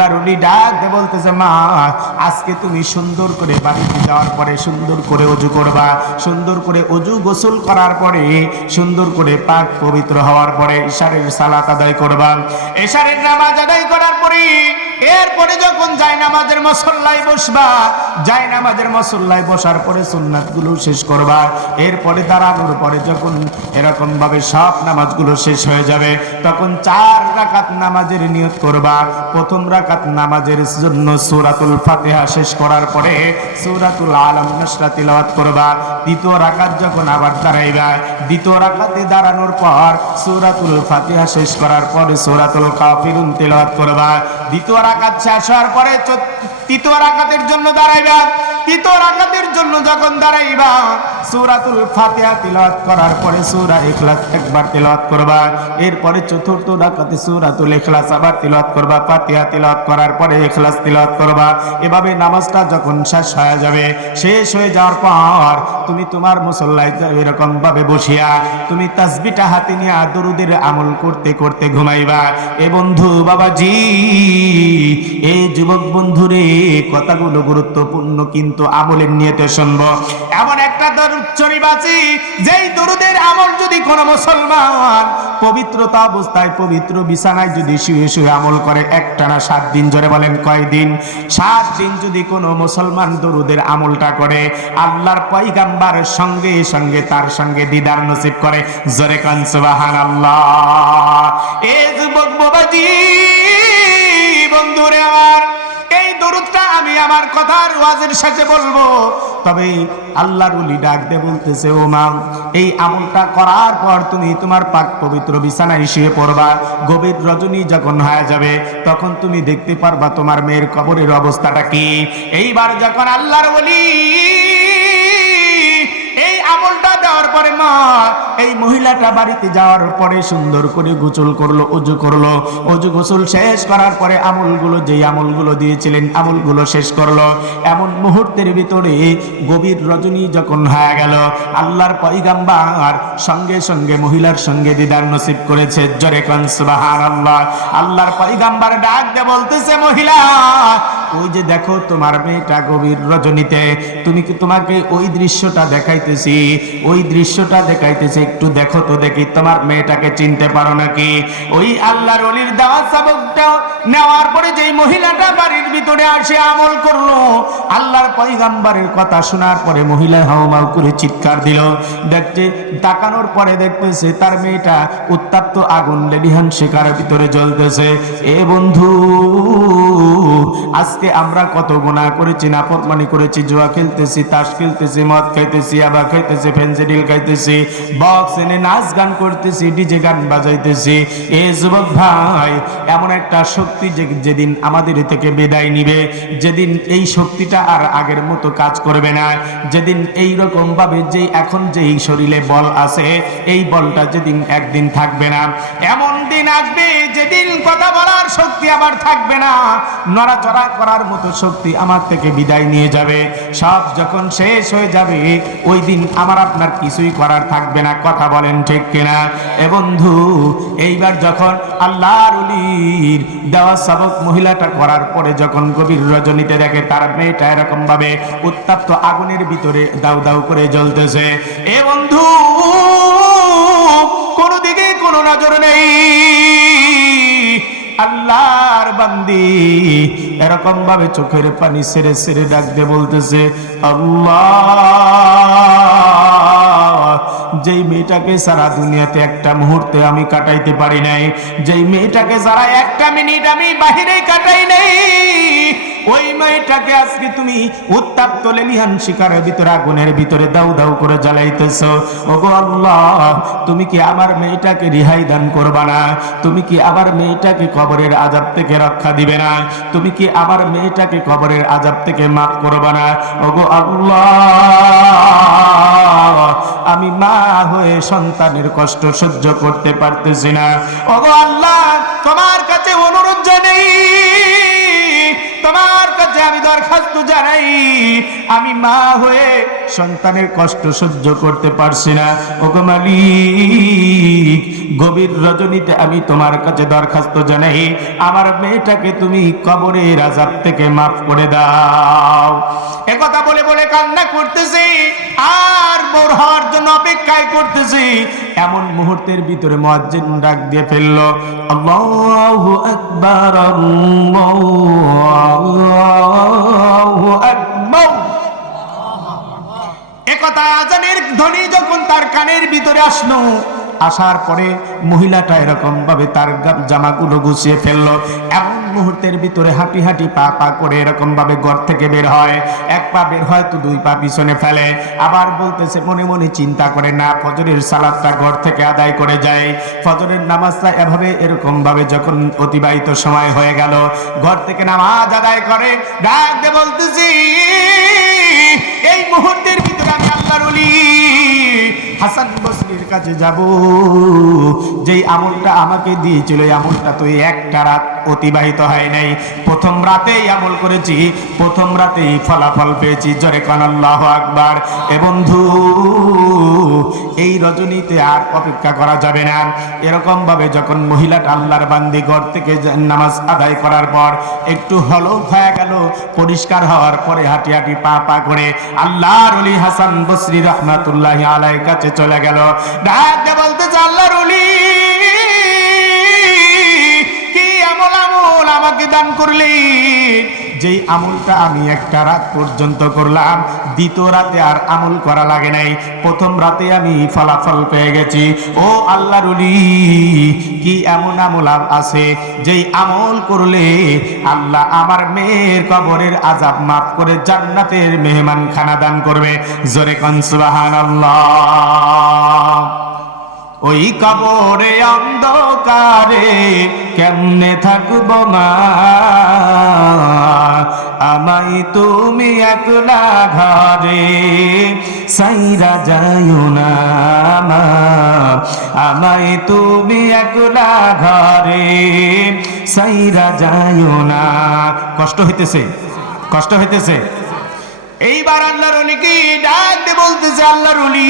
আল্লাহর ওলি ডাক দিয়ে বলতেছে, মা আজকে তুমি সুন্দর করে বাড়িতে যাওয়ার পরে সুন্দর করে ওযু করবা, সুন্দর করে ওযু গোসল করার পরে সুন্দর করে পাক পবিত্র হওয়ার পরে ইশারের সালাত আদায় করবা। ইশারের নামাজ আদায় করার পরে এরপরে যখন জায়নামাজের মুসল্লায় বসবা, জায়নামাজের মুসল্লায় বসার পরে সুন্নাতগুলো শেষ করবা। এরপরে দাঁড়ানোর পরে যখন এরকম ভাবে সব নামাজগুলো শেষ হয়ে যাবে, তখন 4 রাকাত নামাজের নিয়ত করবা। প্রথম রাকাত নামাজের জন্য সূরাতুল ফাতিহা শেষ করার পরে সূরাতুল আলাম নাশরা তিলাওয়াত করবা। দ্বিতীয় রাকাত যখন আবার দাঁড়াইবা, দ্বিতীয় রাকাতে দাঁড়ানোর পর সূরাতুল ফাতিহা শেষ করার পরে সূরাতুল কাফিরুন তিলাওয়াত করবা। দ্বিতীয় রাকাত শেষ হওয়ার পরে তৃতীয় রাকাতের জন্য দাঁড়াইবা। তৃতীয় রাকাতের জন্য যখন দাঁড়াইবা, সূরাতুল ফাতিহা তিলাওয়াত করার পরে সূরা ইখলাস একবার তিলাওয়াত করবা। এরপরে চতুর্থ রাকাতে সূরাতুল ইখলাস আবার তিলাওয়াত করবা। ফাতিহা তিলাওয়াত করার পরে ইখলাস তিলাওয়াত করবা। এভাবে নামাজটা যখন শেষ হয়ে যাবে, শেষ হয়ে যাওয়ার পর তুমি তোমার মুসল্লায় এরকম ভাবে বসিয়া তুমি তাসবিহটা হাতে নিয়ে দরুদের আমল করতে করতে ঘুমাইবা। এ বন্ধু বাবাজি, এই যুবক বন্ধুরে, কথাগুলো গুরুত্বপূর্ণ কিন্তু আমলের নিয়তে শুনবো। এমন একটা দরুদ শরীফ আছে, যেই দরুদের আমল যদি কোনো মুসলমান পবিত্রতা অবস্থায় পবিত্র বিছানায় যদি শুয়ে শুয়ে আমল করে একটানা 7 দিন, জোরে বলেন কয় দিন? 7 দিন যদি কোনো মুসলমান দরুদের আমলটা করে, আল্লাহর পয়গাম্বার সঙ্গে সঙ্গে তার সঙ্গে দিদার নসিব করে। জোরে কান সুবহানাল্লাহ। এ যুবক বাবাজি, বন্ধুরে আমার, এই দরুদটা আমি আমার কথার ওয়াজের শেষে বলবো। তবে আল্লাহর ওলি ডাক দিয়ে বলতেছে, ও মা, এই আমলটা করার পর তুমি তোমার পাক পবিত্র বিছানায় শুয়ে পড়বা। গভীর রজনী যখন হয়ে যাবে, তখন তুমি দেখতে পারবা তোমার মেয়ের কবরের অবস্থাটা কি। এইবার যখন আল্লাহর ওলি এই আমলটা দেওয়ার পরে, মা এই মহিলাটা বাড়িতে যাওয়ার পরে সুন্দর করে গোসল করলো, ওযু করলো। ওযু গোসল শেষ করার পরে আমলগুলো, যেই আমলগুলো দিয়েছিলেন আমলগুলো শেষ করলো। এমন মুহূর্তের ভিতরে গভীর রজনী যখন হয়ে গেল, আল্লাহর পয়গাম্বার সঙ্গে সঙ্গে মহিলার সঙ্গে দিদার নসিব করেছে। জোরে কোন সুবহানাল্লাহ। আল্লাহর পয়গাম্বার ডাক দিয়ে বলতেছে, মহিলা, ওই যে দেখো তোমার মেয়েটা গভীর রজনীতে, তোমাকে ওই দৃশ্যটা দেখাইতেছি, ওই দৃশ্যটা দেখাইতেছি, একটু দেখো তো দেখি তোমার মেয়েটাকে চিনতে পারো নাকি। ওই আল্লাহর ওলির দেওয়া সবকটা নেওয়ার পরে যেই মহিলাটা বাড়ির ভিতরে আসে আমল করলো, আল্লাহর পয়গাম্বারের কথা শোনার পরে মহিলা হাউমাউ করে চিৎকার দিল। দেখছে, তাকানোর পরে দেখতেছে তার মেয়েটা উত্তপ্ত আগুন লেলিহান শিখার ভিতরে জ্বলতেছে। এ বন্ধু, আজকে আমরা কত গুনাহ করেছি, নাফরমানি করেছি, জুয়া খেলতেছি, তাস খেলতেছি, মদ খাইতেছি, আবার খাইতেছি, ফেনসিডিল খাইতেছি, বক্স এনে নাচ গান করতেছি, ডিজে গান বাজাইতেছি। এ যুবক ভাই, এমন একটা শক্তি যেদিন আমাদের থেকে বিদায় নিবে, যেদিন এই শক্তিটা আর আগের মতো কাজ করবে না, যেদিন এই রকম ভাবে যে এখন যেই শরীরে বল আছে, এই বলটা যেদিন একদিন থাকবে না, এমন দিন আসবে যেদিন কথা বলার শক্তি আবার থাকবে না, নড়াচড়া করার মতো শক্তি আমার থেকে বিদায় নিয়ে যাবে। সব যখন শেষ হয়ে যাবে, ওই দিন আমার আপনার কিছুই করার থাকবে না। কথা বলেন ঠিক কিনা? এ বন্ধু, এইবার যখন আল্লাহর ওলির দেওয়া সবক মহিলাটা করার পরে যখন গভীর রজনীতে দেখে তার মেয়েটা এরকম ভাবে উত্তপ্ত আগুনের ভিতরে দাউ দাউ করে জ্বলতেছে, এ বন্ধু, কোনো দিকে কোনো নজর নেই। আল্লাহর বান্দি এরকম ভাবে চোখের পানি ছেড়ে ছেড়ে ডাক দিয়ে বলতেছে, আল্লাহ, যেই মেয়েটাকে সারা দুনিয়াতে একটা মুহূর্তে আমি কাটাইতে পারি নাই, যেই মেয়েটাকে সারা একটা মিনিট আমি বাহিরে কাটাই নাই, ওই মেয়েটাকে আজকে তুমি উত্তপ্ত লেলিহান শিখারের ভিতরে আগুনের ভিতরে দাউ দাউ করে জ্বালাইতেছো। ওগো আল্লাহ, তুমি কি আমার মেয়েটাকে রিহাই দান করবা না? তুমি কি আমার মেয়েটাকে কবরের আযাব থেকে রক্ষা দিবে না? তুমি কি আমার মেয়েটাকে কবরের আযাব থেকে মাফ করবা না? ওগো আল্লাহ, আমি মা হয়ে সন্তানের কষ্ট সহ্য করতে পারতেছি না। ওগো আল্লাহ, তোমার কাছে অনুরোধ জানাই, তোমার কাছে আমি দরখাস্ত জানাই, আমি মা হয়ে সন্তানের কষ্ট সহ্য করতে পারছি না। ওগো মালিক, গভীর রজনীতে আমি তোমার কাছে দরখাস্ত জানাই, আমার মেয়েটাকে তুমি কবরের আযাব থেকে মাফ করে দাও। একথা বলে বলে কান্না করতেছি আর ভোর হওয়ার জন্য অপেক্ষায় করতেছি। এমন মুহূর্তের ভিতরে মুয়াজ্জিন ডাক দিয়ে ফেলল, আল্লাহু আকবার, আল্লাহু আকবার। একথা আজানের ধ্বনি যখন তার কানের ভিতরে আসলো, আসার পরে মহিলাটা এরকম ভাবে তার জামাগুলো গুছিয়ে ফেললো। এমন মুহূর্তের ভিতরে হাঁটি হাঁটি পা পা করে এরকম ভাবে ঘর থেকে বের হয়। এক পা বের হয় তো দুই পা পিছনে ফেলে, আবার বলতেছে মনে মনে চিন্তা করে, না ফজরের সালাতটা ঘর থেকে আদায় করে যায়। ফজরের নামাজটা এভাবে এরকম ভাবে যখন অতিবাহিত সময় হয়ে গেল, ঘর থেকে নামাজ আদায় করে ডাক দিয়ে বলতেছি, এই মুহূর্তের ভিতরে আমি আল্লাহর ওলি হাসান বসরির কাছে যাব। যেই আমলটা আমাকে দিয়েছিল, এই আমলটা তো একটা রাত অতিবাহিত হয় নাই, প্রথম রাতেই আমল করেছি, প্রথম রাতেই ফলাফল পেয়েছি। জোরে কান আল্লাহু আকবার। এ বন্ধু, এই রজনীতে আর অপেক্ষা করা যাবে না। এরকম ভাবে যখন মহিলাটা আল্লাহর বান্দি ঘর থেকে নামাজ আদায় করার পর একটু হলফ হয়ে গেল, পরিষ্কার হওয়ার পরে হাঁটি হাঁটি পা পা করে আল্লাহর ওলি হাসান বসরি রাহমাতুল্লাহি আলাইহির কাছে চলে গেল। ডাক দিয়ে বলতেছে, আল্লাহর ওলি, কি আমল আমল আমাকে দান করলি? যেই আমলটা আমি একটা রাত পর্যন্ত করলাম, দ্বিতীয় রাতে আর আমল করা লাগে নাই, প্রথম রাতে আমি ফলাফল পেয়ে গেছি। ও আল্লাহর ওলি, কি এমন আমল আছে যেই আমল করলে আল্লাহ আমার মেয়ের কবরের আযাব মাফ করে জান্নাতের মেহমান খানা দান করবে? জোরে কোন সুবহানাল্লাহ। ওই কবরে অন্ধকারে কেমনে থাকবো মা, আমায় তুমি একলা ঘরে সাইরা যাইও না মা, আমায় তুমি একলা ঘরে সাইরা যাইও না। কষ্ট হইতেছে, কষ্ট হইতেছে। এইবার আল্লাহর ওলি কি ডাক দিয়ে বলতেছে, আল্লাহর ওলি,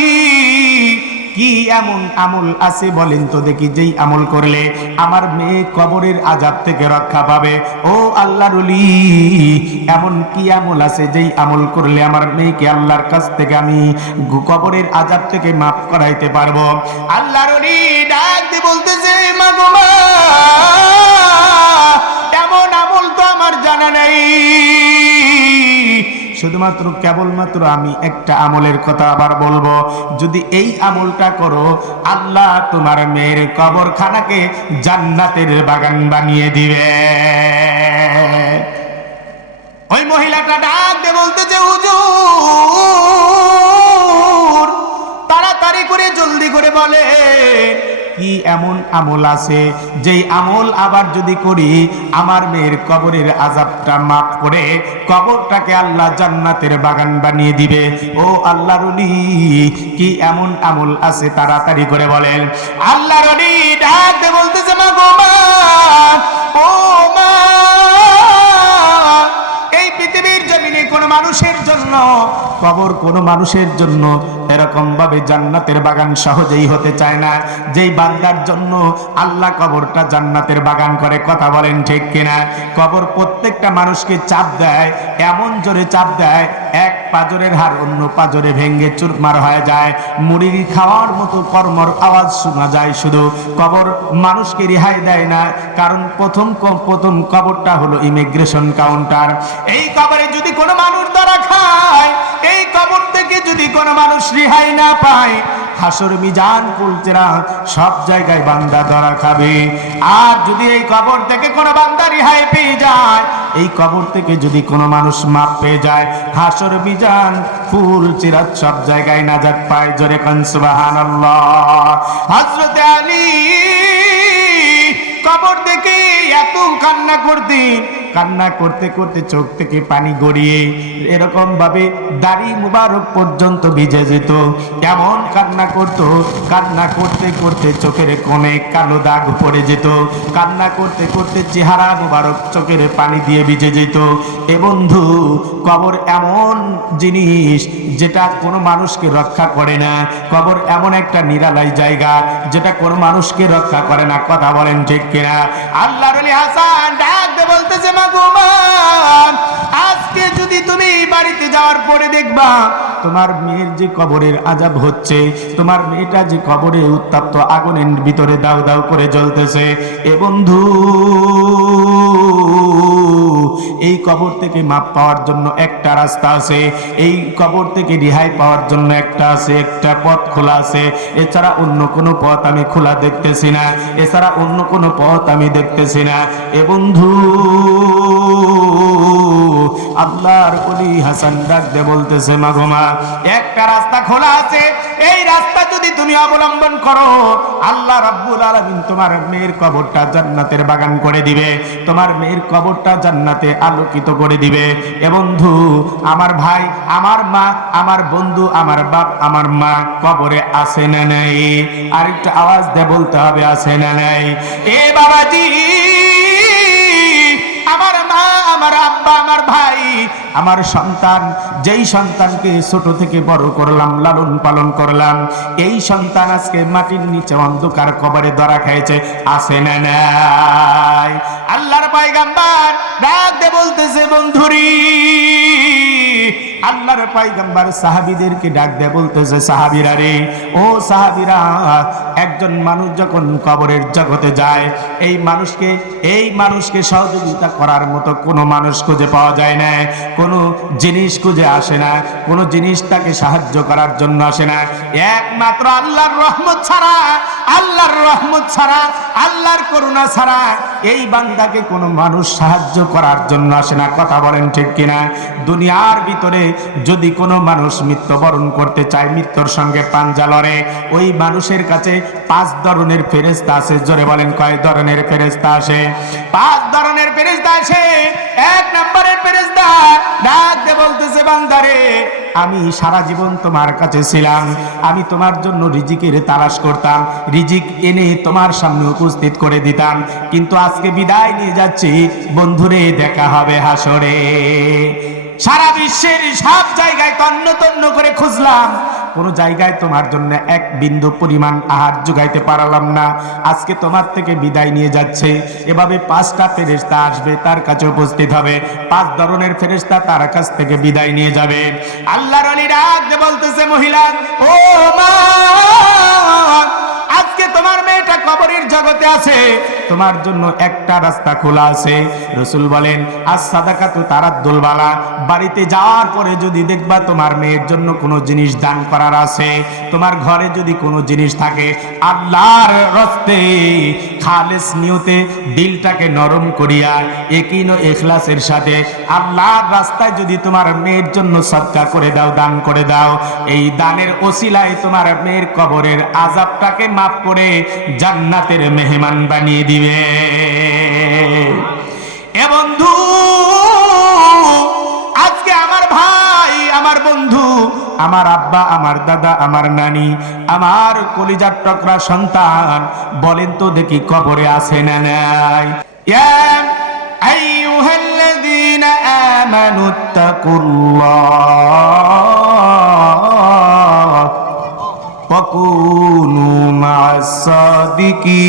কি এমন আমল আছে বলেন তো দেখি, যেই আমল করলে আমার মেয়ে কবরের আযাব থেকে রক্ষা পাবে? ও আল্লাহর ওলি, এমন কি আমল আছে যেই আমল করলে আমার মেয়েকে আল্লাহর কাছ থেকে আমি কবরের আযাব থেকে মাফ করাইতে পারবো? আল্লাহর ওলি ডাক দিয়ে বলতেছে, মা গো মা, এমন আমল তো আমার জানা নেই। শুধুমাত্র কেবলমাত্র আমি একটা আমলের কথা আবার বলবো, যদি এই আমলটা করো, আল্লাহ তোমার মেয়ের কবরখানাকে জান্নাতের বাগান বানিয়ে দিবে। ওই মহিলাটা ডাক দিয়ে বলতেছে, হুজুর তাড়াতাড়ি করে জলদি করে বলে, কি এমন আমল আছে যেই আমল আবার যদি করি আমার মেয়ের কবরের আযাবটা মাফ করে কবরটাকে আল্লাহ জান্নাতের বাগান বানিয়ে দিবে? ও আল্লাহর ওলি, কি এমন আমল আছে তাড়াতাড়ি করে বলেন। আল্লাহর ওলি ডাক দিয়ে বলতেছে, মা গো মা, ও মা, এই পৃথিবীর জমিনে কোন মানুষের জন্য, কবর কোন মানুষের জন্য এরকম ভাবে জান্নাতের বাগান সহজেই হতে চায় না। যেই বান্দার জন্য আল্লাহ কবরটা জান্নাতের বাগান করে, কথা বলেন ঠিক কিনা? কবর প্রত্যেকটা মানুষকে চাপ দেয়, এমন জোরে চাপ দেয়, এক পাজরের হাড় অন্য পাজরে ভেঙে চুরমার হয়ে যায়, মুড়ি খাওয়ার মতো কর্মর আওয়াজ শোনা যায়। শুধু কবর মানুষকে রেহাই দেয় না, কারণ প্রথম কবরটা হলো ইমিগ্রেশন কাউন্টার। এই কবরে যদি কোনো মানুষ ধরা খায়, এই কবর থেকে যদি কোনো মানুষ রেহাই না পায়, হাসর মিজান কুলচেরা সব জায়গায় বান্দা ধরা খাবে। আর যদি এই কবর থেকে কোনো বান্দা রেহাই পেয়ে যায়, এই কবর থেকে যদি কোনো মানুষ মাপ পেয়ে যায়, হাসর মিজান কুলচেরা সব জায়গায় নাজাত পায়। জোরে কোন সুবহানাল্লাহ। হযরত আলী কবর দেখে এত কান্না করতেন, কান্না করতে করতে চোখ থেকে পানি গড়িয়ে এরকম ভাবে দাড়ি মুবারক পর্যন্ত ভিজে যেত। এমন কান্না করত, কান্না করতে করতে চোখের কোণে কালো দাগ পড়ে যেত, কান্না করতে করতে চেহারা মুবারক চোখের পানি দিয়ে ভিজে যেত। এ বন্ধু, কবর এমন জিনিস যেটা কোনো মানুষকে রক্ষা করে না। কবর এমন একটা নিরালাই জায়গা যেটা কোনো মানুষকে রক্ষা করে না। কথা বলেন ঠিক কিনা? আল্লাহর ওলি হাসান ডাক দিয়ে বলতেছে, মা গো মা, আজকে যদি তুমি বাড়িতে যাওয়ার পরে দেখবা তোমার মেয়ের যে কবরের আযাব হচ্ছে, তোমার মেয়েটা যে কবরে উত্তপ্ত আগুনের ভিতরে দাউ দাউ করে জ্বলতেছে। এ বন্ধু, এই কবর থেকে মাপ পাওয়ার জন্য একটা রাস্তা আছে, এই কবর থেকে রেহাই পাওয়ার জন্য একটা আছে, একটা পথ খোলা আছে। এছাড়া অন্য কোনো পথ আমি খোলা দেখতেছি না, এছাড়া অন্য কোনো পথ আমি দেখতেছি না। এ বন্ধু, আল্লাহর ওলি হাসান ডাক দিয়ে বলতেছে, মা গো মা, একটা রাস্তা খোলা আছে, এই রাস্তা যদি তুমি অবলম্বন করো, আল্লাহ রাব্বুল আলামিন তোমার মেয়ের কবরটা জান্নাতের বাগান করে দিবে, তোমার মেয়ের কবরটা জান্নাতে আলোকিত করে দিবে। এ বন্ধু, আমার ভাই, আমার মা, আমার বন্ধু, আমার বাপ, আমার মা কবরে আছে না নাই? আরেকটু আওয়াজ দিয়ে বলতে হবে, আছে না নাই? এ বাবাজি, আমার মা, আমার আব্বা, আমার ভাই, আমার সন্তান, যেই সন্তানকে ছোট থেকে বড় করলাম, লালন পালন করলাম, এই সন্তান আজকে মাটির নিচে অন্ধকার কবরে ধরা খাইছে, আছে না নাই? আল্লাহর পয়গম্বর ডাক দিয়ে বলতেছে, বন্ধুরি, আল্লাহর পয়গম্বর সাহাবীদেরকে ডাক দিয়ে বলতেছে, সাহাবীরা রে, ও সাহাবীরা, একজন মানুষ যখন কবরের জগতে যায়, এই মানুষকে সহযোগিতা করার মতো কোনো মানুষ খুঁজে পাওয়া যায় না, কোনো জিনিস খুঁজে আসে না, কোনো জিনিস তাকে সাহায্য করার জন্য আসে না, একমাত্র আল্লাহর রহমত ছাড়া, আল্লাহর রহমত ছাড়া, আল্লাহর করুণা ছাড়া এই বান্দাকে কোনো মানুষ সাহায্য করার জন্য আসে না। কথা বলেন ঠিক কিনা? দুনিয়ার ভিতরে যদি কোনো মানুষ মৃত্যুবরণ করতে চায়, মৃত্যুর সঙ্গে পাঞ্জা লড়ে, ওই মানুষের কাছে 5 ধরনের ফেরেশতা আছে। জোরে বলেন, কয় ধরনের ফেরেশতা আসে? 5 ধরনের ফেরেশতা আসে। 1 নম্বরের ফেরেশতা ডাক দিয়ে বলতেছে, বান্দারে, আমি সারা জীবন তোমার কাছে ছিলাম, আমি তোমার জন্য রিজিকের তালাশ করতাম, রিজিক এনে তোমার সামনে উপস্থিত করে দিতাম, কিন্তু আজকে বিদায় নিয়ে যাচ্ছি, বন্ধুরে দেখা হবে হাসরে। সারা বিশ্বের সব জায়গায় তন্ন তন্ন করে খুঁজলাম, কোন জায়গায় তোমার জন্য এক বিন্দু পরিমাণ আহার জোগাইতে পারলাম না, আজকে তোমার থেকে বিদায় নিয়ে যাচ্ছে। এভাবে 5টা ফেরেশতা আসবে, তার কাছে উপস্থিত হবে, 5 ধরনের ফেরেশতা তার কাছ থেকে বিদায় নিয়ে যাবে। আল্লাহর ওলি ডাক দিয়ে বলতেছে, মহিলা, ও মা, আজকে তোমার মেয়েটা কবরের জগতে আছে, তোমার জন্য একটা রাস্তা খোলা আছে। রাসূল বলেন, as-সাদাকাতু তারাদ্দুল বালা, বাড়িতে যাওয়ার পরে যদি দেখবা তোমার মেয়ের জন্য কোনো জিনিস দান করার আছে, তোমার ঘরে যদি কোনো জিনিস থাকে, আল্লাহর রাস্তে খালেস নিয়তে দিলটাকে নরম করিয়া ইয়াকিন ও ইখলাসের সাথে আল্লাহর রাস্তায় যদি তোমার মেয়ের জন্য সদকা করে দাও, দান করে দাও, এই দানের ওসিলায় তোমার মেয়ের কবরের আযাবটাকে মাফ করে জান্নাতের মেহমান বানিয়ে দিবে। এ বন্ধু, আজকে আমার ভাই, আমার বন্ধু, আমার আব্বা, আমার দাদা, আমার নানি, আমার কলিজার টুকরা সন্তান, বলেন তো দেখি কবরে আছে না নাই? ইয়া আইয়ুহাল্লাযীনা আমানুত্তাকুল্লাহ ওয়া কুনু মা'আস সাদিকিন।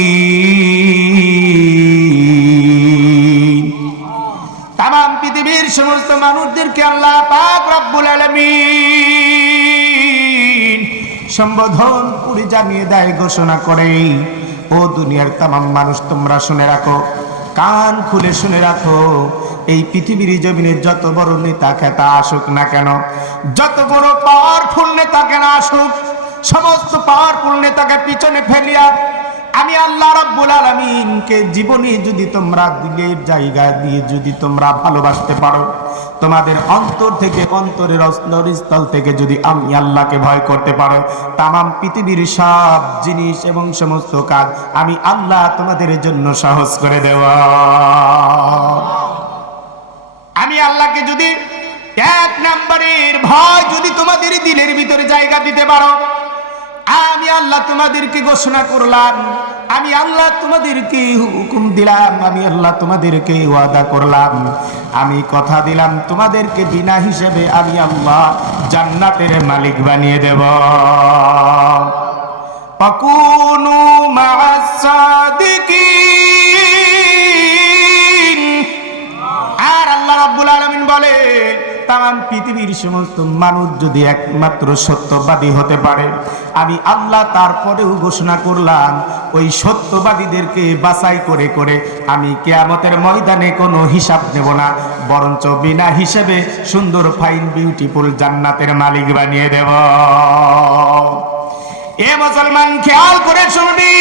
তামাম পৃথিবীর সমস্ত মানুষদেরকে আল্লাহ পাক রব্বুল আলামিন সম্বোধন করে জানিয়ে দেয়, ঘোষণা করে, ও দুনিয়ার তামাম মানুষ, তোমরা শুনে রাখো, কান খুলে শুনে রাখো, এই পৃথিবীর জমিনে যত বড় নেতা খেতা আসুক না কেন, যত বড় পাওয়ারফুল নেতা কেন আসুক, সমস্ত পাওয়ারফুল নেতাকে পিছনে ফেলিয়া আমি আল্লাহ রাব্বুল আলামিনকে জীবনে যদি তোমরা দিলের জায়গায় দিয়ে যদি তোমরা ভালোবাসতে পারো, তোমাদের অন্তর থেকে, অন্তরের স্থল থেকে যদি আমি আল্লাহকে ভয় করতে পারো, তামাম পৃথিবীর সব জিনিস এবং সমস্ত কাজ আমি আল্লাহ তোমাদের জন্য সহজ করে দেব। আল্লাহকে যদি এক নম্বরের ভয় যদি তোমাদের দিলের ভিতরে জায়গা দিতে পারো, আমি আল্লাহ তোমাদেরকে ঘোষণা করলাম, আমি আল্লাহ তোমাদেরকে হুকুম দিলাম, আমি আল্লাহ তোমাদেরকে ওয়াদা করলাম, আমি কথা দিলাম তোমাদেরকে বিনা হিসেবে আমি আল্লাহ জান্নাতের মালিক বানিয়ে দেব। ফাকুনু মা'আস সাদিকিন। আর আল্লাহ রাব্বুল আলামিন বলে, তাম পৃথিবীর সমস্ত মানুষ যদি একমাত্র সত্যবাদী হতে পারে, আমি আল্লাহ তারপরেও ঘোষণা করলাম ওই সত্যবাদীদেরকে বাছাই করে করে আমি কিয়ামতের ময়দানে কোনো হিসাব নেব না, বরঞ্চ বিনা হিসেবে সুন্দর ফাইন বিউটিফুল জান্নাতের মালিক বানিয়ে দেব। এ মুসলমান, খেয়াল করে শুনবি,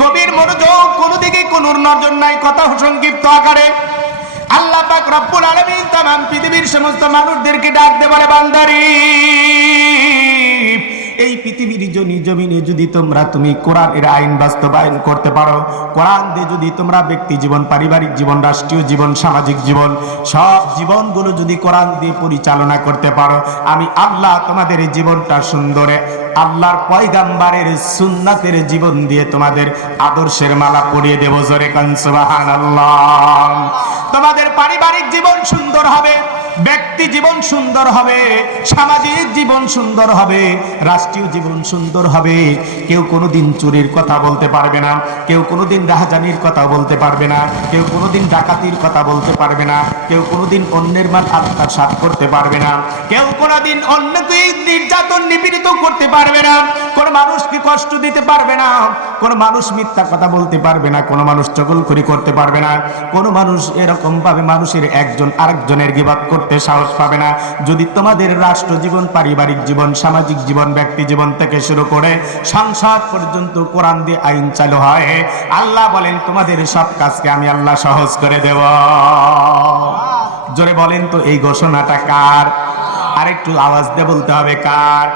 গভীর মনোযোগ, কোনো দিকে কোনো নজর নাই, কথা সংক্ষিপ্ত আকারে। আল্লাহ পাক রব্বুল আলামিন तमाम পৃথিবীর সমস্ত মানুষদেরকে ডাক দে, বলে বান্দারি, এই পৃথিবীর জমিনে যদি তুমি কোরআনের আইন বাস্তবায়ন করতে পারো, কোরআন দিয়ে যদি তোমরা ব্যক্তি জীবন, পারিবারিক জীবন, রাষ্ট্রীয় জীবন, সামাজিক জীবন, সব জীবনগুলো যদি কোরআন দিয়ে পরিচালনা করতে পারো, আমি আল্লাহ তোমাদের জীবনটা সুন্দরে আল্লাহর পয়গাম্বারের সুন্নাতের জীবন দিয়ে তোমাদের আদর্শের মালা পরিয়ে দেব। জোরে কান সুবহানাল্লাহ। তোমাদের পারিবারিক জীবন সুন্দর হবে, ব্যক্তি জীবন সুন্দর হবে, সামাজিক জীবন সুন্দর হবে, রাষ্ট্রীয় জীবন সুন্দর হবে। কেউ কোনোদিন চুরির কথা বলতে পারবে না, কেউ কোনোদিন রাহাজানির কথা বলতে পারবে না, কেউ কোনোদিন ডাকাতির কথা বলতে পারবে না, কেউ কোনোদিন অন্যের মাল আত্মসাৎ করতে পারবে না, কেউ কোনোদিন অন্যকে নির্যাতন নিপীড়িত করতে পারবে না, কোন মানুষকে কষ্ট দিতে পারবে না, কোন মানুষ মিথ্যা কথা বলতে পারবে না, কোন মানুষ চগলখড়ি করতে পারবে না, কোন মানুষ এরকম ভাবে মানুষের একজন আরেকজনের গীবত করতে সাহস পাবে না। যদি তোমাদের রাষ্ট্র জীবন, পারিবারিক জীবন, সামাজিক জীবন, ব্যক্তি জীবন থেকে শুরু করে সংসদ পর্যন্ত কোরআন দিয়ে আইন চালু হয়, আল্লাহ বলেন তোমাদের সব কাজকে আমি আল্লাহ সহজ করে দেব। জোরে বলেন তো, এই ঘোষণাটা কার? আরেকটু আওয়াজ দিয়ে বলতে হবে, কার?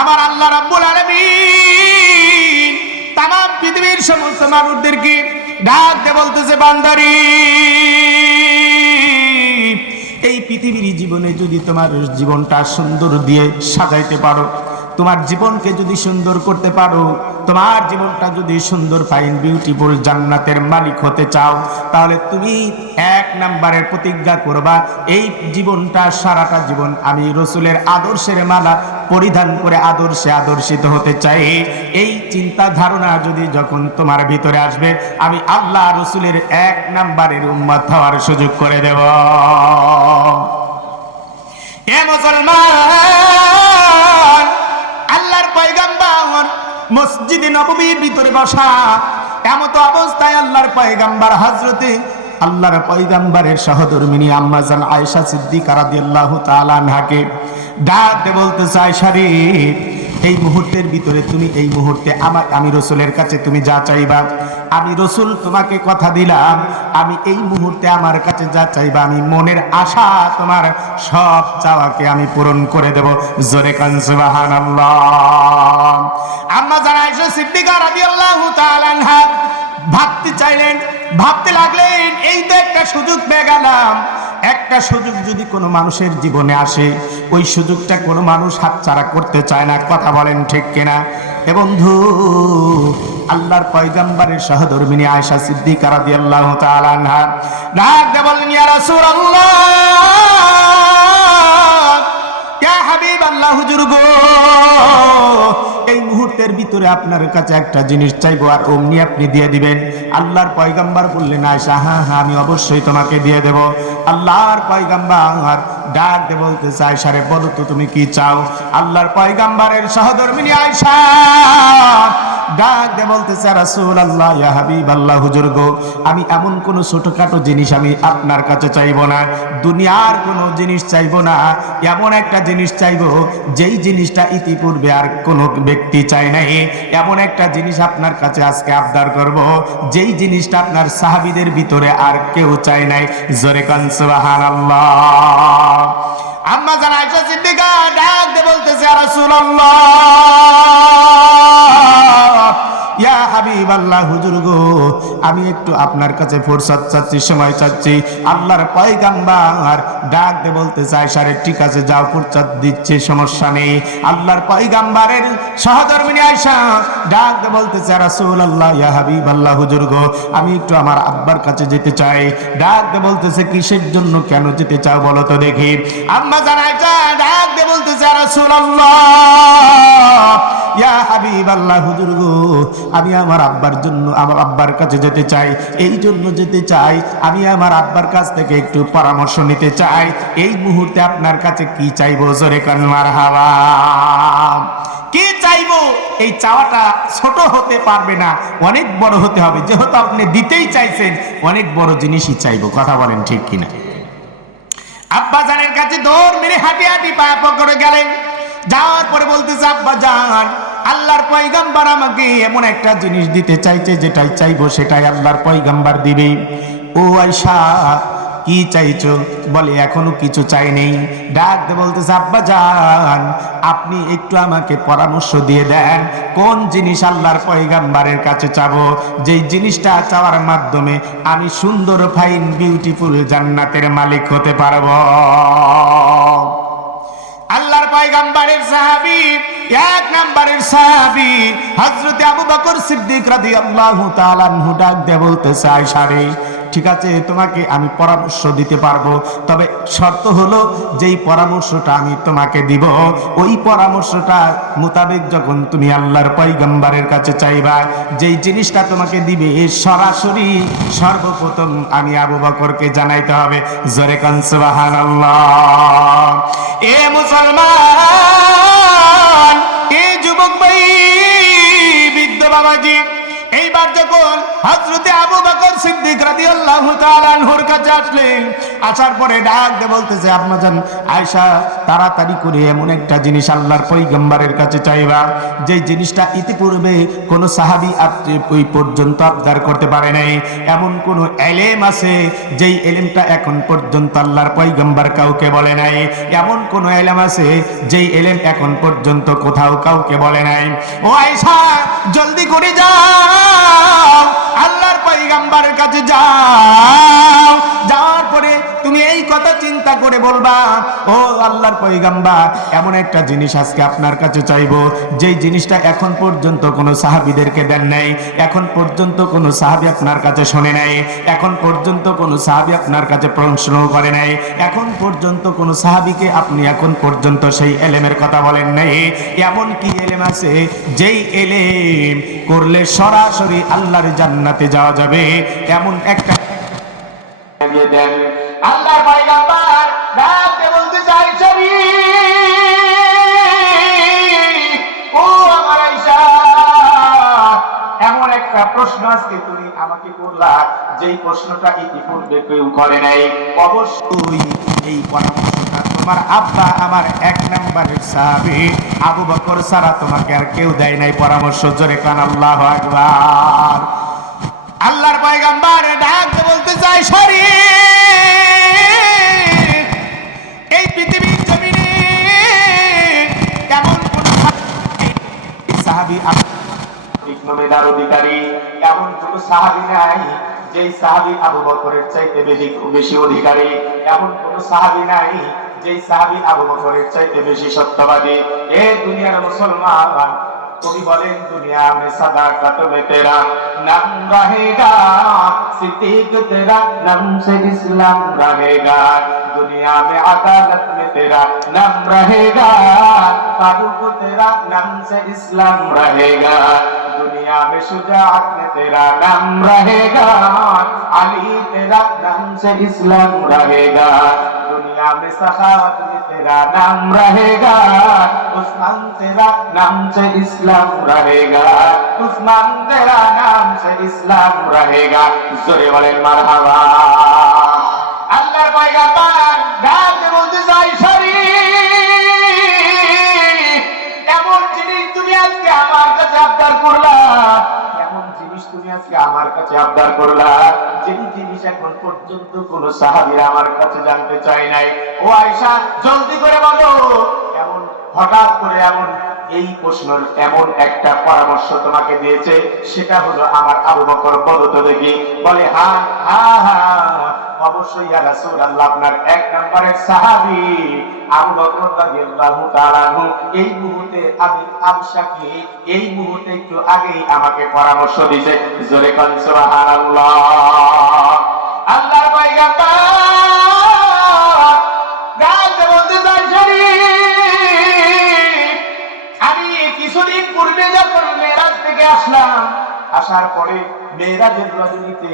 আমার আল্লাহ রাব্বুল আলামিন तमाम পৃথিবীর সমস্ত মানুষদেরকে ডাক দিয়ে বলতেছে, বান্দারি, এই পৃথিবীর জীবনে যদি তোমার জীবনটা সুন্দর দিয়ে সাজাইতে পারো, তোমার জীবনকে যদি সুন্দর করতে পারো, তোমার জীবনটা যদি সুন্দর ফাইন বিউটিফুল জান্নাতের মালিক হতে চাও, তাহলে তুমি এক নম্বরের প্রতিজ্ঞা করবা, এই জীবনটা সারাটা জীবন আমি রসুলের আদর্শের মালা পরিধান করে আদর্শে আদর্শিত হতে চাই। এই চিন্তা ধারণা যদি যখন তোমার ভিতরে আসবে, আমি আল্লাহ রসুলের এক নম্বরের উম্মত হওয়ার সুযোগ করে দেব। এ মুসলমান, আল্লাহর পয়গাম্বর মসজিদে নববীর ভিতরে বসা, এমত অবস্থায় আল্লাহর পয়গাম্বর হযরতে আল্লাহর পয়গাম্বরের সহধর্মিনী আম্মা জান আয়েশা সিদ্দিকা রাদিয়াল্লাহু তাআলা আনহাকে ডাক দিয়ে বলতেছে, আয়েশা রে, এই মুহূর্তের ভিতরে তুমি এই মুহূর্তে আমি রসুলের কাছে তুমি যা চাইবা, আমি রসুল তোমাকে কথা দিলাম, আমি এই মুহূর্তে আমার কাছে যা চাইবা, আমি মনের আশা তোমার সব চাওয়াকে আমি পূরণ করে দেব। জোরে কান সুবহানাল্লাহ। আম্মা জান আয়েশা সিদ্দিকা রাদিয়াল্লাহু তাআলা আনহা ভাবতে চাইলেন, ভাবতে লাগলেন, এই তো একটা সুযোগ পেয়ে গেলাম। একটা সুযোগ যদি কোনো মানুষের জীবনে আসে, ওই সুযোগটা কোনো মানুষ হাতছাড়া করতে চায় না। কথা বলেন ঠিক কিনা? এ বন্ধু, আল্লাহর পয়গাম্বরের সহধর্মিনী আয়েশা সিদ্দিকা রাদিয়াল্লাহু তাআলা আনহা ডাক দিয়ে বললেন, ইয়া রাসূলুল্লাহ, ইয়া হাবিবাল্লাহ, হুজুর গো, এই মুহূর্তের ভিতরে আপনার কাছে একটা জিনিস চাইবো, আর অমনি আপনি দিয়ে দিবেন। আল্লাহর পয়গাম্বর বললেন, আয়েশা, হ্যাঁ হ্যাঁ, আমি অবশ্যই তোমাকে দিয়ে দেব। আল্লাহর পয়গাম্বর ডাক দিয়ে বলতেছে, আয়েশা রে, বলো তো তুমি কি চাও? আল্লাহর পয়গাম্বরের সহধর্মিনী আয়েশা ডাক দিয়ে বলতেছে, রাসূলুল্লাহ, ইয়া হাবিবাল্লাহ, হুজুর গো, আমি এমন কোন ছোটখাটো জিনিস আমি আপনার কাছে চাইবো না, দুনিয়ার কোনো জিনিস চাইবো না, এমন একটা জিনিস চাইবো যেই জিনিসটা ইতিপূর্বে আর কোনো ব্যক্তি চায় নাই। এমন একটা জিনিস আপনার কাছে আজকে আবদার করব, যেই জিনিসটা আপনার সাহাবীদের ভিতরে আর কেউ চায় নাই। জোরে কান সুবহানাল্লাহ। আম্মা জান আয়েশা সিদ্দিকা ডাক দিয়ে বলতেছে, ইয়া রাসূলুল্লাহ, ইয়া হাবিবাল্লাহ হুজুর গো, আমি একটু আপনার কাছে ফুরসত চাচ্ছি, সময় চাচ্ছি। আল্লাহর পয়গাম্বার ডাক দিয়ে বলতে চায়, সারে ঠিক আছে যাও, ফুরসত দিচ্ছে, সমস্যা নেই। আল্লাহর পয়গাম্বারের সহধর্মিণী আয়েশা ডাক দিয়ে বলতেছে, রাসূলুল্লাহ ইয়া হাবিবাল্লাহ হুজুর গো, আমি একটু আমার আব্বার কাছে যেতে চাই। ডাক দিয়ে বলতেছে, কিসের জন্য, কেন যেতে চাও বলো তো দেখি। আম্মা জান আয়েশা ডাক দিয়ে বলতেছে, রাসূলুল্লাহ ইয়া হাবিবাল্লাহ হুজুর গো, আমি আমার আব্বার জন্য, আমার আব্বার কাছে যেতে চাই। এই জন্য যেতে চাই, আমি আমার আব্বার কাছ থেকে একটু পরামর্শ নিতে চাই। এই মুহূর্তে আপনার কাছে কি চাইবো, জোরে কান মারহাবা। কি চাইবো? এই চাওয়াটা ছোট হতে পারবে না, অনেক বড় হতে হবে। যেহেতু আপনি দিতেই চাইছেন, অনেক বড় জিনিসই চাইবো। কথা বলেন ঠিক কিনা? আব্বা জানের কাছে দৌড় মেরে হাঁটি হাঁটি পা পকড়ে গেলেন। যাওয়ার পরে বলতেছে, আব্বা জান, আল্লাহর পয়গাম্বার আমাকে এমন একটা জিনিস দিতে চাইছে, যেটাই চাইবো সেটাই আল্লাহর পয়গাম্বার দিবে। ও আয়েশা, কি চাইছো? বলে এখনো কিছু চাই নেই। ডাক দিয়ে বলতেছে, আব্বা জান, আপনি একটু আমাকে পরামর্শ দিয়ে দেন, কোন জিনিস আল্লাহর পয়গাম্বারের কাছে চাবো, যেই জিনিসটা চাওয়ার মাধ্যমে আমি সুন্দর, ফাইন, বিউটিফুল জান্নাতের মালিক হতে পারবো। আল্লাহর পয়গাম্বারের সাহাবী, এক নাম্বারের সাহাবী হযরত আবু বকর সিদ্দিক রাদিয়াল্লাহু তাআলা আনহু ডাক দিয়ে বলতেছে, আয়েশা রে, ঠিক আছে তোমাকে আমি পরামর্শ দিতে পারবো, তবে শর্ত হলো যেই পরামর্শটা আমি তোমাকে দিব, ওই পরামর্শটা মোতাবেক যখন তুমি আল্লাহর পয়গম্বরের কাছে চাইবা, যেই জিনিসটা তোমাকে দিবে সরাসরি সর্বপ্রথম আমি আবু বকরকে জানাইতে হবে। জোরে কান সুবহানাল্লাহ। এ মুসলমান, এ যুবক ভাই, বৃদ্ধ বাবাজি, এইবার যখন হযরতে আবু বকর সিদ্দিক রাদিয়াল্লাহু তাআলা আনহুর কাছে আসলেন, আসার পরে ডাক দিয়ে বলতেছে, আম্মা জান আয়েশা, তাড়াতাড়ি করে এমন একটা জিনিস আল্লাহর পয়গম্বরের কাছে চাইবা, যেই জিনিসটা ইতিপূর্বে কোন সাহাবী ওই পর্যন্ত আবদার করতে পারে নাই। এমন কোন ইলম আছে যেই ইলমটা এখন পর্যন্ত আল্লাহর পয়গম্বর কাউকে বলে নাই। এমন কোন ইলম আছে যেই ইলম এখন পর্যন্ত কোথাও কাউকে বলে নাই। ও আয়েশা, জলদি করে যাও, আল্লাহর পয়গম্বরের কাছে যাও। যাওয়ার পরে তুমি এই কথা চিন্তা করে বলবা, ও আল্লাহর পয়গম্বর, এমন একটা জিনিস আজকে আপনার কাছে চাইবো, যেই জিনিসটা এখন পর্যন্ত কোনো সাহাবীদেরকে দেন নাই, এখন পর্যন্ত কোনো সাহাবী আপনার কাছে শোনে নাই, এখন পর্যন্ত কোনো সাহাবী আপনার কাছে প্রশ্ন করে নাই, এখন পর্যন্ত কোনো সাহাবীকে আপনি এখন পর্যন্ত সেই ইলমের কথা বলেন নাই। এমন কি ইলম আছে যেই ইলম করলে সরাসরি আল্লাহর জান্নাতে যাওয়া যাবে? এমন একটা দেন। আল্লাহর পয়গম্বর রাতে বলতে চাই, ও আমার আয়েশা, এমন একটা প্রশ্ন আজকে তুমি আমাকে করলা, যেই প্রশ্নটা ইতিপূর্বে কেউ করে নাই। অবশ্যই এই পরামর্শটা তোমার আব্বা, আমার এক নাম্বারের সাহাবী আবু বকর ছাড়া তোমাকে আর কেউ দেয় নাই পরামর্শ। জোরে কান আল্লাহু আকবার। আল্লাহর পয়গম্বর ডাক দিয়ে বলতে চাই, এই পৃথিবীর জমিনে এমন কোন সাহাবী ইকনমিদার অধিকারী, এমন কোন সাহাবী নাই যেই সাহাবী আবু বকরের চাইতে বেশি অধিকারী, এমন কোন সাহাবী নাই যেই সাহাবী আবু বকরের চাইতে বেশি সত্যবাদী। এ দুনিয়ার মুসলমান, कवि बोलें दुनिया में सदाकत में तेरा नाम रहेगा, सिद्दीक तेरा नाम से इस्लाम रहेगा, दुनिया में अदालत में तेरा नाम रहेगा, फारूक तेरा नाम से इस्लाम रहेगा, दुनिया में शुजाअत में तेरा नाम रहेगा, अली तेरा नाम से इस्लाम रहेगा, दुनिया में सखावत में तेरा नाम रहेगा, उस्मान तेरा नाम से इस्लाम रहेगा, उस्मान तेरा नाम से इस्लाम रहेगा। जोरे वाले मरहबा। अल्लाह पैगंबर डाक दे बोलते जाई शरीफ, এমন জিনিস তুমি আজকে আমার কাছে আবদার করলা, এমন জিনিস তুমি আজকে আমার কাছে আবদার করলা, যেই জিনিস এখন পর্যন্ত কোন সাহাবীরা আমার কাছে জানতে চায় নাই। ও আয়েশা, জলদি করে বলো, এমন হঠাৎ করে এমন এই প্রশ্নের এমন একটা পরামর্শ তোমাকে দিয়েছে, সেটা হলো আমার আবু বকর, বলো তো দেখি। বলে হ্যাঁ হ্যাঁ হ্যাঁ, অবশ্যই ইয়া রাসূলুল্লাহ, আপনার এক নম্বরের সাহাবী আবু বকর রাদিয়াল্লাহু তাআলা আনহু এই মুহূর্তে আমি আবশাকে এই মুহূর্তে একটু আগেই আমাকে পরামর্শ দিয়েছে। জোরে কোন সুবহানাল্লাহ। আল্লাহর পয়গম্বর গায়ে বলতে চাইছেন, আমি কিছুদিন পূর্বে যখন মেরাজ থেকে আসলাম, আসার পরে মেরাজের রজনীতে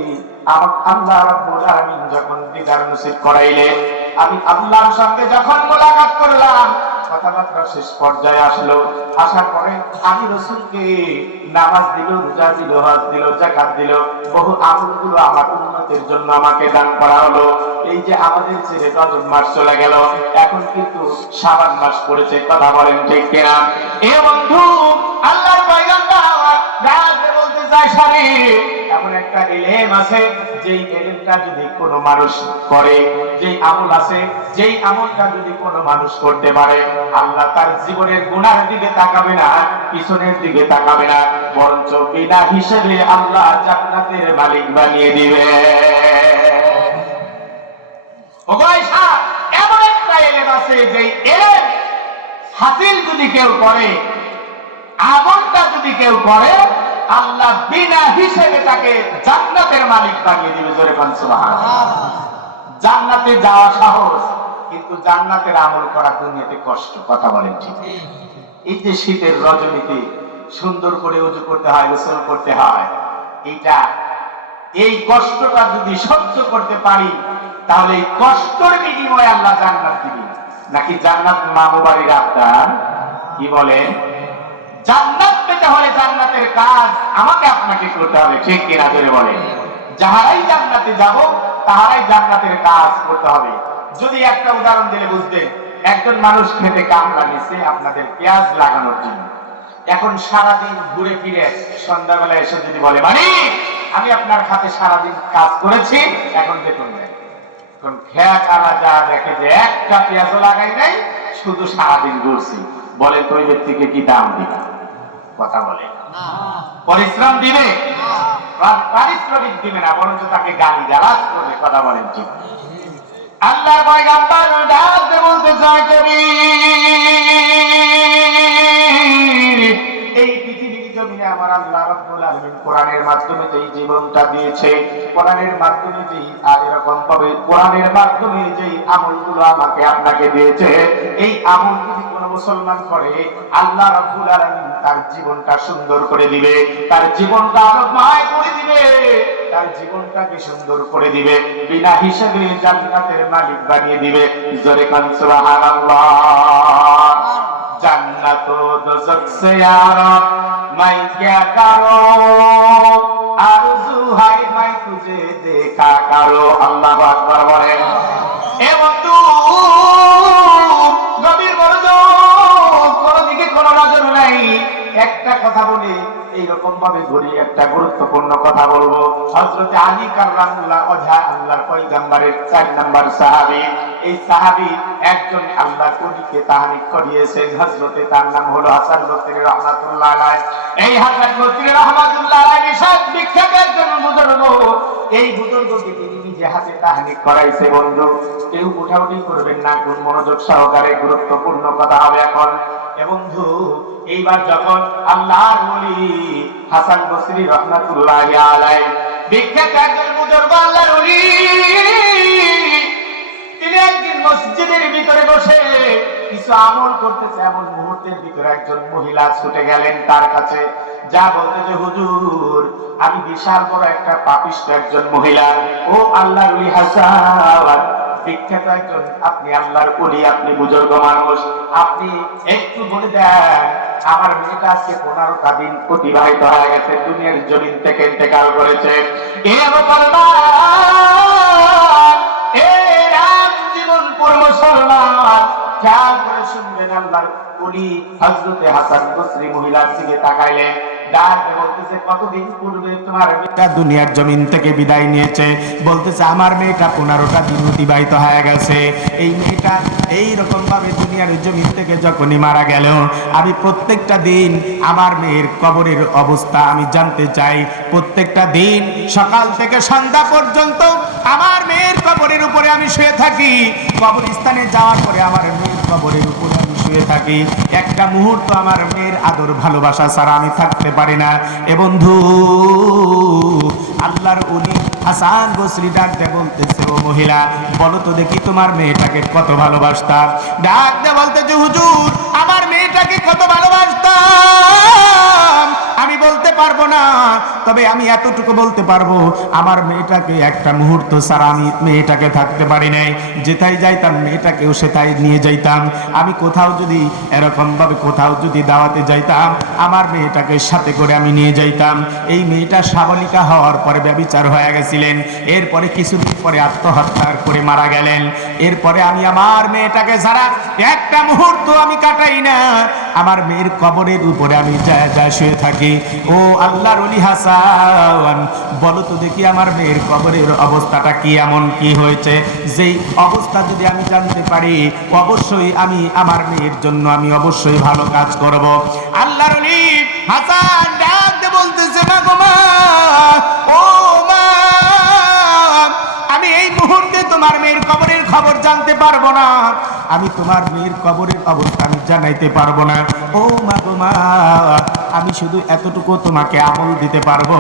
আমার আল্লাহ রাব্বুল আলামিন যখন দিদার নসিব করাইলেন, আমি আল্লাহর সঙ্গে যখন মোলাকাত করলাম, কথাবার্তা শেষ পর্যায়ে আসলো। আসার পরে আমি রাসূলকে নামাজ দিল, রোজা দিল, হজ দিল, যাকাত দিল, বহু আমলগুলো আমার উম্মতের জন্য আমাকে দান করা হলো। এই যে আমাদের ছেড়ে রজব মাস চলে গেল, এখন কিন্তু শাবান মাস পড়েছে, কথা বলেন ঠিক কিনা? এ বন্ধু, আল্লাহর পয়গম্বর গায়ে বলতে চাই, সারি এমন একটা ইলম আছে, যেই ইলমটা যদি কোনো মানুষ করে, যেই আমল আছে, যেই আমলটা যদি কোনো মানুষ করতে পারে, আল্লাহ তার জীবনের গুনার দিকে তাকাবে না, পিছনের দিকে তাকাবে না, বরঞ্চ বিনা হিসেবে আল্লাহ জান্নাতের মালিক বানিয়ে দিবে। এমন একটা ইলম আছে, যেই ইলম হাসিল যদি কেউ করে, আমলটা যদি কেউ করে, আল্লাহ বিনা হিসেবে তাকে জান্নাতের মালিক বানিয়ে দিবে। জোরে বলেন সুবহানাল্লাহ। জান্নাতে যাওয়া সহজ, কিন্তু জান্নাতের আমল করা দুনিয়াতে কষ্ট, কথা বলেন ঠিক? এই যে শীতের রজনীতে সুন্দর করে ওযু করতে হয়, গোসল করতে হয়, এই কষ্টটা যদি সহ্য করতে পারি, তাহলে এই কষ্টের বিনিময়ে আল্লাহ জান্নাত দিবেন। নাকি জান্নাত মামুবাড়ির আবদার? কি বলে? জান্নাত পেতে হলে জান্নাতের কাজ আমাকে আপনাকে করতে হবে, ঠিক কিনা? জোরে বলে। যাহারাই জান্নাতে যাব, তাহারাই জান্নাতের কাজ করতে হবে। যদি একটা উদাহরণ দিলে বুঝবেন, একজন মানুষ খেতে কামড়া নিছে আপনাদের পেঁয়াজ লাগানোর জন্য। এখন সারাদিন ঘুরে ফিরে সন্ধ্যাবেলা এসে যদি বলে, মানে আমি আপনার খাতে সারাদিন কাজ করেছি, এখন বেতন নেই, এখন খেয়া কারা যা দেখে যে একটা পেঁয়াজও লাগাই নাই, শুধু সারাদিন ঘুরছি, বলেন তো ওই ব্যক্তিকে কি দাম দিবে? কথা বলে পরিশ্রম দিবে? পারিশ্রমিক দিবে না, বরঞ্চ তাকে গালি গালাজ করবে, কথা বলেন ঠিক? আল্লাহর পয়গম্বর ডাকতে বলতে চায়, কবি এই পৃথিবীর জমিনে আমার আল্লাহ রাব্বুল আলামিন কোরআনের মাধ্যমে যেই জীবনটা দিয়েছে, কোরআনের মাধ্যমে যেই আর এরকম ভাবে কোরআনের মাধ্যমে যেই আমলগুলো আমাকে আপনাকে দিয়েছে, এই আমল যদি কোনো মুসলমান করে, আল্লাহ রাব্বুল আলামিন তার জীবনটা সুন্দর করে দিবে, তার জীবনটা আলোকময় করে দিবে, তার জীবনটাকে সুন্দর করে দিবে, বিনা হিসাবে জান্নাতের মালিক বানিয়ে দিবে। জোরে কান সুবহানাল্লাহ। জান্নাত ও দোজখ সে আরব मैं क्या करूं, आरज़ू है मैं तुझे देखा करो। আল্লাহু আকবার বলেন। এ বন্ধু, গভীর মনোযোগ, কোনো দিকে কোনো নজর নাই। একটা কথা বলি, এইরকম ভাবে ঘুরি, একটা গুরুত্বপূর্ণ কথা বলবো। হযরত আলী কাররামুল্লাহ ওয়াজহা, আল্লাহর পয়গম্বরের 4 নাম্বার সাহাবী। এই সাহাবী একজন আল্লাহর নবীকে তাহনিক করিয়েছেন। হযরতে তার নাম হলো হাসান বসরি রাহমাতুল্লাহ আলাইহি। এই হাসান বসরি রাহমাতুল্লাহ আলাইহি সব বিখ্যাত একজন বুজুর্গ। এই বুজুর্গকে তিনি নিজে হাতে তাহনিক করাইছে। বন্ধু, কেউ উঠাউঠি করবেন না, কোন মনোযোগ সহকারে গুরুত্বপূর্ণ কথা হবে এখন। এ বন্ধু, এইবার যখন আল্লাহর ওলি হাসান বসরি রাহমাতুল্লাহি আলাইহি, বিখ্যাত একজন বুজুর্গ আল্লাহর ওলি, তিনি একদিন মসজিদের ভিতরে বসে কিছু আমল করতেছে, এমন মুহূর্তের ভিতরে একজন মহিলা ছুটে গেলেন তার কাছে, যা বলতে যে হুজুর, আমি বিশাল বড় একটা পাপিষ্ঠ একজন মহিলা, ও আল্লাহর ওলি হাসান, বিখ্যাত একজন, আপনি আল্লাহর ওলি, আপনি বুজুর্গ মানুষ, আপনি একটু বলে দেন, আমার মেয়েটা আজকে 15টা দিন অতিবাহিত হয়ে গেছে, দুনিয়ার জমিন থেকে ইন্তেকাল করেছে। এ মুসলমান, এ রাম জীবনপুর মুসলমান, খেয়াল করে শুনবেন। আল্লাহর ওলি হযরতে হাসান বসরি মহিলার দিকে তাকাইলেন, ডাক বলতেছে কতদিন পূর্বে তোমার মেয়েটা দুনিয়ার জমিন থেকে বিদায় নিয়েছে? বলতেছে আমার মেয়েটা 15টা দিন অতিবাহিত হয়ে গেছে। এই মেয়েটা এইরকম ভাবে দুনিয়ার জমিন থেকে যখনই মারা গেল, আমি প্রত্যেকটা দিন আমার মেয়ের কবরের অবস্থা আমি জানতে চাই। প্রত্যেকটা দিন সকাল থেকে সন্ধ্যা পর্যন্ত আমার মেয়ের কবরের উপরে আমি শুয়ে থাকি। কবরস্থানে যাওয়ার পরে আমার মেয়ের কবরের উপরে আমি শুয়ে থাকি। একটা মুহূর্ত আমার মেয়ের আদর ভালোবাসা ছাড়া আমি থাকতে পারি না। এ বন্ধু, আল্লাহর ওলি হাসান বসরি ডাক দিয়ে বলতেছে, ও মহিলা, বলো তো দেখি তোমার মেয়েটাকে কত ভালোবাসতাম? ডাক দিয়ে বলতেছে, হুজুর, আমার মেয়েটাকে কত ভালোবাসতাম আমি বলতে পারবো না, তবে আমি এতটুকু বলতে পারবো, আমার মেয়েটাকে একটা মুহূর্ত ছাড়া আমি মেয়েটাকে থাকতে পারি নাই। যেথায় যাইতাম মেয়েটাকেও সেটাই নিয়ে যাইতাম। আমি কোথাও যদি এরকম ভাবে কোথাও যদি দাওয়াতে যাইতাম, আমার মেয়েটাকে সাথে করে আমি নিয়ে যাইতাম। এই মেয়েটা সাবলিকা হওয়ার পরে ব্যভিচার হয়ে গেছিলেন, এরপরে কিছুদিন পরে আত্মহত্যা করে মারা গেলেন। এরপরে আমি আমার মেয়েটাকে ছাড়া একটা মুহূর্ত আমি কাটাই না। আমার মেয়ের কবরের উপরে আমি যা শুয়ে থাকি। ও আল্লাহর ওলি হাসান, বলো তো দেখি আমার মেয়ের কবরের অবস্থাটা কি, এমন কি হয়েছে? যেই অবস্থা যদি আমি জানতে পারি, অবশ্যই আমি আমার মেয়ের জন্য আমি অবশ্যই ভালো কাজ করব। আল্লাহর ওলি হাসান ডাক দিয়ে বলতেছে, মা গো মা, ও মা, আমি এই মুহূর্তে তোমার মেয়ের কবরের খবর জানতে পারবো না। আমি তোমার মেয়ের কবরের অবস্থা আমি জানাইতে পারবো না। ও মা গো মা, আমি শুধু এতটুকু তোমাকে আমল দিতে পারবো,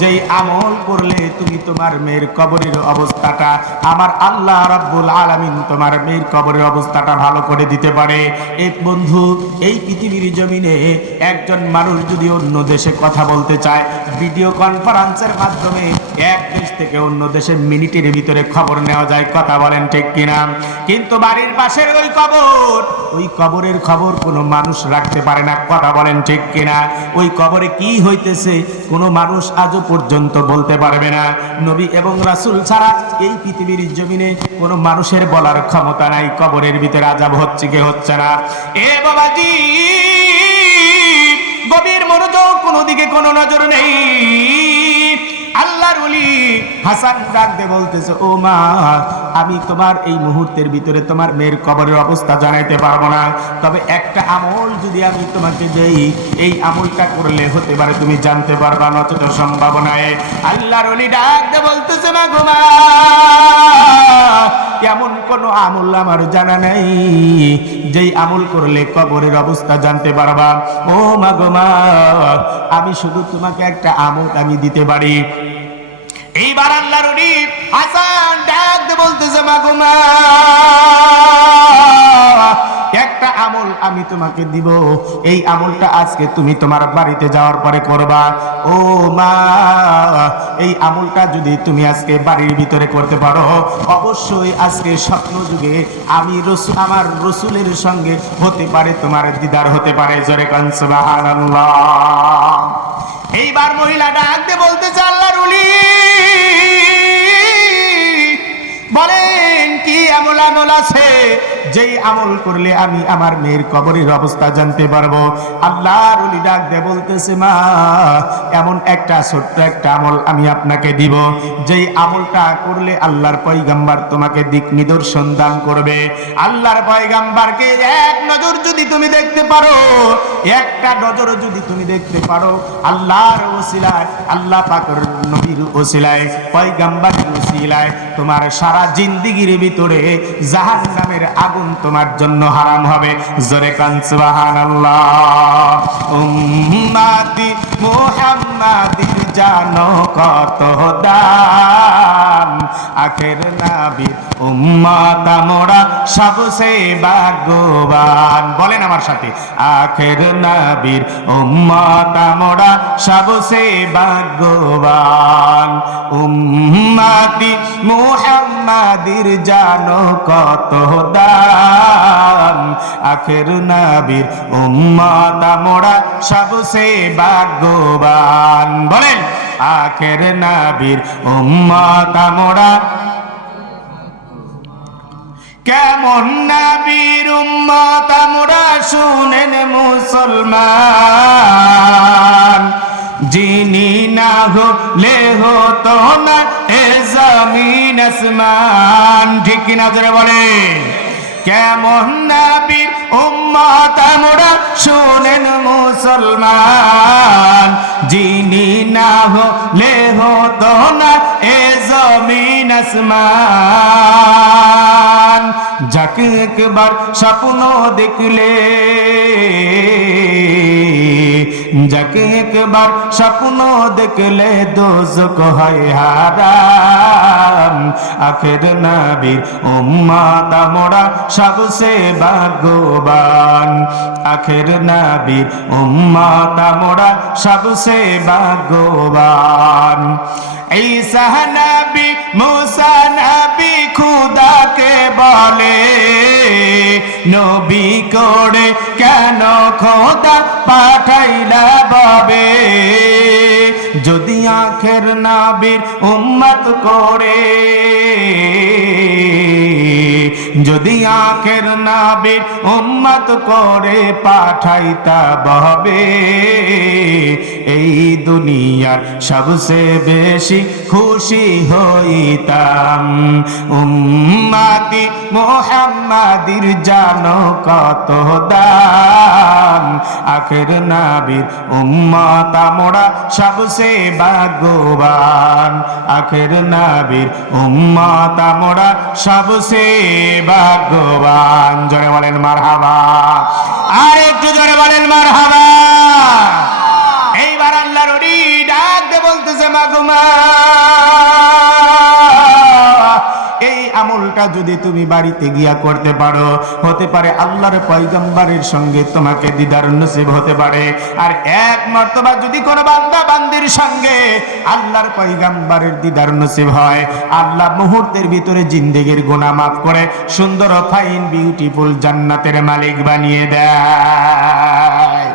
যেই আমল করলে তুমি তোমার মেয়ের কবরের অবস্থাটা, আমার আল্লাহ রাব্বুল আলামিন তোমার মেয়ের কবরের অবস্থাটা ভালো করে দিতে পারে। এক বন্ধু, এই পৃথিবীর জমিনে একজন মানুষ যদি অন্য দেশে কথা বলতে চায়, ভিডিও কনফারেন্সের মাধ্যমে এক দেশ থেকে অন্য দেশে মিনিটের ভিতরে খবর নেওয়া যায়। কথা বলেন ঠিক কিনা? কিন্তু বাড়ির পাশের ওই কবরের খবর কোনো মানুষ রাখতে পারে না। কথা বলেন ঠিক কিনা? ওই কবরে কি হইতেছে কোনো মানুষ আজও পর্যন্ত বলতে পারবে না। নবী এবং রাসূল ছাড়া এই পৃথিবীর জমিনে কোনো মানুষের বলার ক্ষমতা নাই কবরের ভিতরে আযাব হচ্ছে কি হচ্ছে না। এ বাবাজি, গভীর মনোযোগ, কোনো দিকে কোনো নজর নেই। আল্লাহর ওলি হাসান ডাক দিয়ে বলতেছে, ও মা, আমি তোমার এই মুহূর্তের ভিতরে তোমার মেয়ের কবরের অবস্থা জানাইতে পারবো না, তবে একটা আমল যদি আমি তোমাকে দেই, এই আমলটা করলে হতে পারে তুমি জানতে পারবা, নচেত সম্ভাবনায়। আল্লাহর ওলি ডাক দিয়ে বলতেছে, মা গো মা, এমন কোন আমল আমার জানা নাই যেই আমল করলে কবরের অবস্থা জানতে পারবা। ও মা গো মা, আমি শুধু তোমাকে একটা আমল আমি দিতে পারি। এইবার আল্লাহর ওলি হাসান ডাক দিয়ে বলতেছে, মা গো মা, একটা আমল আমি তোমাকে দিব, এই আমলটা আজকে তুমি তোমার বাড়িতে যাওয়ার পরে করবা। ও মা, এই আমলটা যদি তুমি আজকে বাড়ির ভিতরে করতে পারো, অবশ্যই আজকে স্বপ্ন যুগে আমি আমার রসুলের সঙ্গে হতে পারে তোমার দিদার হতে পারে। জোরে কান সুবহানাল্লাহ। এইবার মহিলা ডাক দিয়ে বলতেছে, আল্লাহর ওলি বলেন কি আমল আছে যেই আমল করলে আমি আমার মেয়ের কবরের অবস্থা জানতে পারবো? আল্লাহর ওলি ডাক দিয়ে বলতেছে, মা, এমন একটা ছোট্ট একটা আমল আমি আপনাকে দিব, যেই আমলটা করলে আল্লাহর পয়গম্বর তোমাকে দিক নিদর্শন দান করবে। আল্লাহর পয়গম্বরকে এক নজর যদি তুমি দেখতে পারো, একটা নজর যদি তুমি দেখতে পারো, আল্লাহর ওসিলায়, আল্লাহ পাকের নবীর ওসিলায়, পয়গম্বরের ওসিলায়, তোমার সারা জিন্দেগির ভিতরে জাহান্নামের আগুন তোমার জন্য হারাম হবে। জোরে কান সুবহানাল্লাহ। উম্মতি মুহাম্মাদির জানো কত দাম, আখের নবীর উম্মত আমরা সবচেয়ে ভাগ্যবান। বলেন আমার সাথে, আখের নবীর উম্মত আমরা সবচেয়ে ভাগ্যবান। উম্মতি মুহাম্মাদির জানো কত দাম, আখের নবীর উম্মত আমরা সবচেয়ে ভাগ্যবান। বলেন, আখের নবীর উম্মত আমরা। কেমন নবীর উম্মত আমরা শুনেন মুসলমান, যিনি না হলে হতো না এ জমিন আসমান। ঠিক কিনা জোরে বলে? কেমন নবীর উম্মত আমরা শুনেন মুসলমান, যিনি না হলে হতো না এ জমিন আসমান। যাকে একবার স্বপ্ন দেখলে, যাকে একবার স্বপ্ন দেখলে দোজখ হয় হারাম। আখের নবীর উম্মত আমরা সবচেয়ে ভাগ্যবান। আখের নবীর উম্মত আমরা সবচেয়ে ভাগ্যবান। ঈসা নবী মুসা নবী খুদাকে বলে নবী করে কেন খোদা পাঠাইলা বাবে। যদি আখের নবীর উম্মত করে, যদি আখের নবীর উম্মত করে পাঠাইতা বাবে, এই দুনিয়ার সবচেয়ে বেশি খুশি হইতাম। উম্মতি মুহাম্মাদির জানো কত দাম। আখের নবীর উম্মত আমরা সবচেয়ে ভাগ্যবান। আখের নবীর উম্মত আমরা সবচেয়ে ভাগ্যবান। জোরে বলেন মারহাবা। আর একটু জোরে বলেন মারহাবা। এইবার আল্লাহর ওলি ডাক দিয়ে বলতেছে মাগুমা, এই আমলটা যদি তুমি বাড়িতে গিয়া করতে পারো, হতে পারে আল্লাহর পয়গম্বরের সঙ্গে তোমাকে দিদার নসিব হতে পারে। আর এক মর্তবা যদি কোনো বান্দা বান্দির সঙ্গে আল্লাহর পয়গম্বরের দিদার নসিব হয়, আল্লাহ মুহূর্তের ভিতরে জিন্দেগির গুনাহ মাফ করে সুন্দর ফাইন বিউটিফুল জান্নাতের মালিক বানিয়ে দেয়।